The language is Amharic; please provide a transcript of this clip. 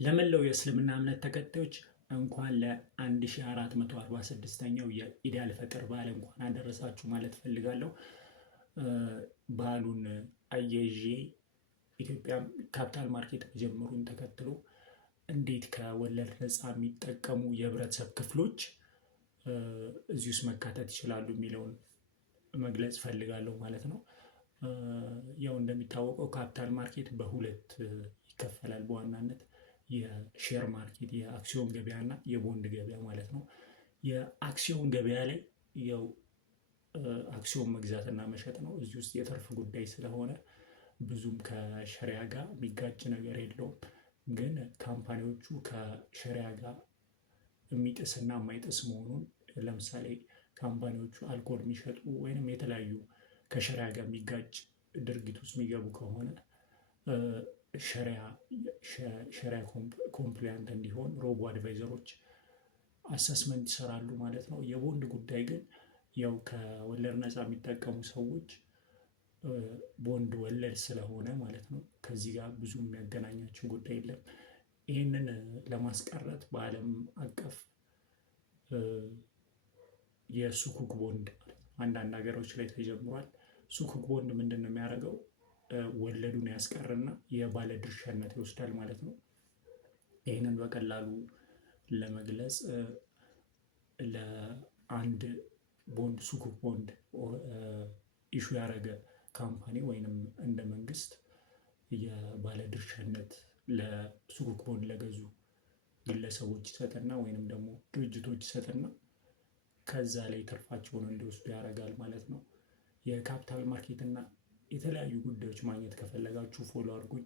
ለመላው የእስልምና እምነት ተከታዮች እንኳን ለ1446ኛው የኢድ አልፈጥር በዓል እንኳን አደረሳችሁ ማለት ፈልጋለሁ። በዓሉን አያይዤ ኢትዮጵያ ካፒታል ማርኬት መጀመሩን ተከትሎ እንዴት ከወለድ ነፃ የሚጠቀሙ የህብረተሰብ ክፍሎች እዚህ ውስጥ መካተት ይችላሉ የሚለውን መግለጽ ፈልጋለሁ ማለት ነው። ያው እንደሚታወቀው ካፒታል ማርኬት በሁለት ይከፈላል በዋናነት የሼር ማርኬት የአክሲዮን ገበያ እና የቦንድ ገበያ ማለት ነው። የአክሲዮን ገበያ ላይ ያው አክሲዮን መግዛትና መሸጥ ነው። እዚህ ውስጥ የትርፍ ጉዳይ ስለሆነ ብዙም ከሸሪያ ጋር የሚጋጭ ነገር የለውም። ግን ካምፓኒዎቹ ከሸሪያ ጋር የሚጥስና የማይጥስ መሆኑን ለምሳሌ ካምፓኒዎቹ አልኮል የሚሸጡ ወይንም የተለያዩ ከሸሪያ ጋር የሚጋጭ ድርጊት ውስጥ የሚገቡ ከሆነ ሸሪያ ኮምፕላያንት እንዲሆን ሮቦ አድቫይዘሮች አሰስመንት ይሰራሉ ማለት ነው። የቦንድ ጉዳይ ግን ያው ከወለድ ነፃ የሚጠቀሙ ሰዎች ቦንድ ወለድ ስለሆነ ማለት ነው ከዚህ ጋር ብዙ የሚያገናኛቸው ጉዳይ የለም። ይህንን ለማስቀረት በዓለም አቀፍ የሱኩክ ቦንድ አንዳንድ ሀገሮች ላይ ተጀምሯል። ሱኩክ ቦንድ ምንድን ነው የሚያደርገው? ወለዱን ያስቀርና የባለድርሻነት ይወስዳል ማለት ነው። ይህንን በቀላሉ ለመግለጽ ለአንድ ቦንድ ሱኩክ ቦንድ ኢሹ ያደረገ ካምፓኒ ወይንም እንደ መንግስት የባለድርሻነት ለሱኩክ ቦንድ ለገዙ ግለሰቦች ይሰጥና ወይንም ደግሞ ድርጅቶች ይሰጥና ከዛ ላይ ትርፋቸውን እንዲወስዱ ያደርጋል ማለት ነው። የካፒታል ማርኬት እና የተለያዩ ጉዳዮች ማግኘት ከፈለጋችሁ ፎሎ አድርጉኝ።